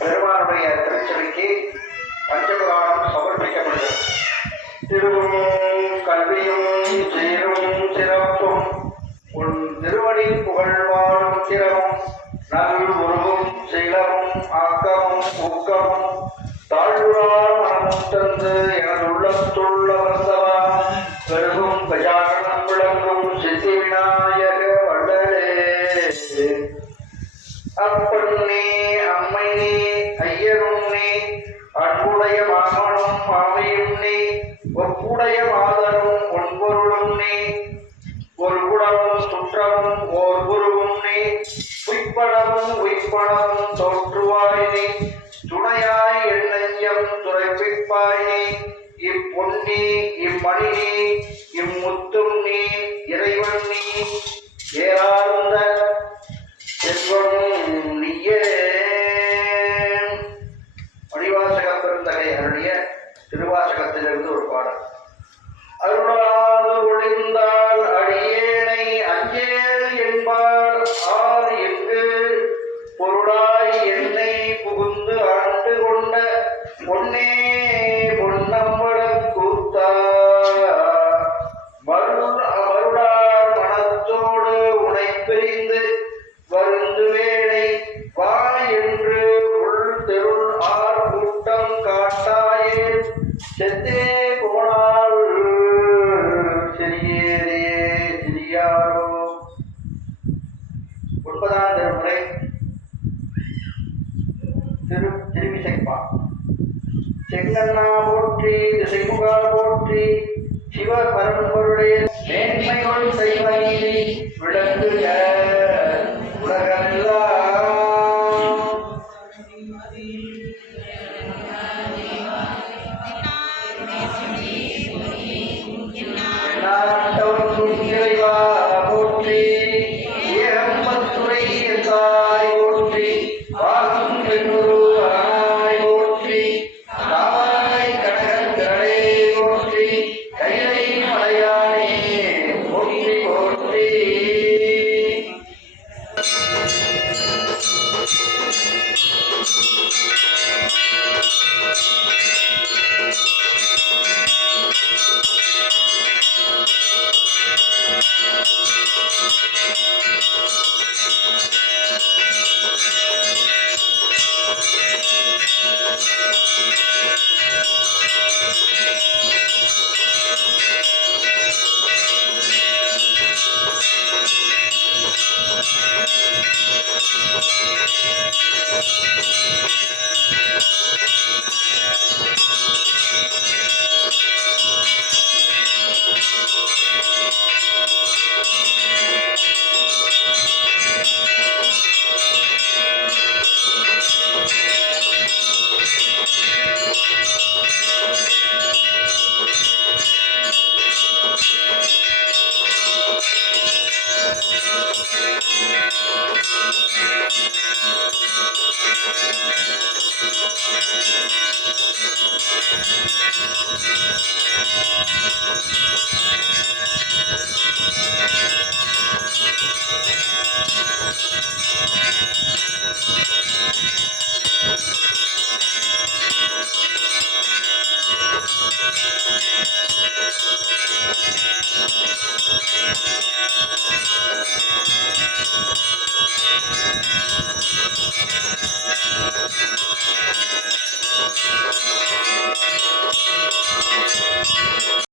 பெருமானுடைய திருச்சபைக்கு பஞ்சபுராணம் சமர்ப்பிக்கப்படுகிறது. திருவும் கல்வியும் சீரும் சிறப்பும் உன் திருவடி புகழ்வானும் சிரமும் நல் உருவும் சிலமும் ஆக்கமும் ஊக்கமும் தாழ்வுறான் மனமும் தந்து எனது உள்ளத்துள்ள வந்தவா பெருகும் கஜானனம் விளங்கும் சித்தி விநாயக வள்ளலே அப்பன்னே நீ ஒப்புடைய மாதரும் ஒன்பொருளும் நீ ஒரு குடமும் சுற்றமும் ஓர் குருவும் நீ உய்ப்படமும் உய்ப்படமும் தோற்றுவாய் பொன்னே பொன்னம்பல கூத்தா மருள் மருளார் மனத்தோடு உனை பிரிந்து வருந்து வேளை வா என்று உள் தெருள் ஆர் கூட்டம் காட்டாயே. செத்தே போனால் சிறியேரே சிறியாரோ ஒன்பதாம் திருமுறை. திரு திருவிசைப்பா. செங்கண்ணா போற்றி திசைமுகா போற்றி சிவ பரம்பருடைய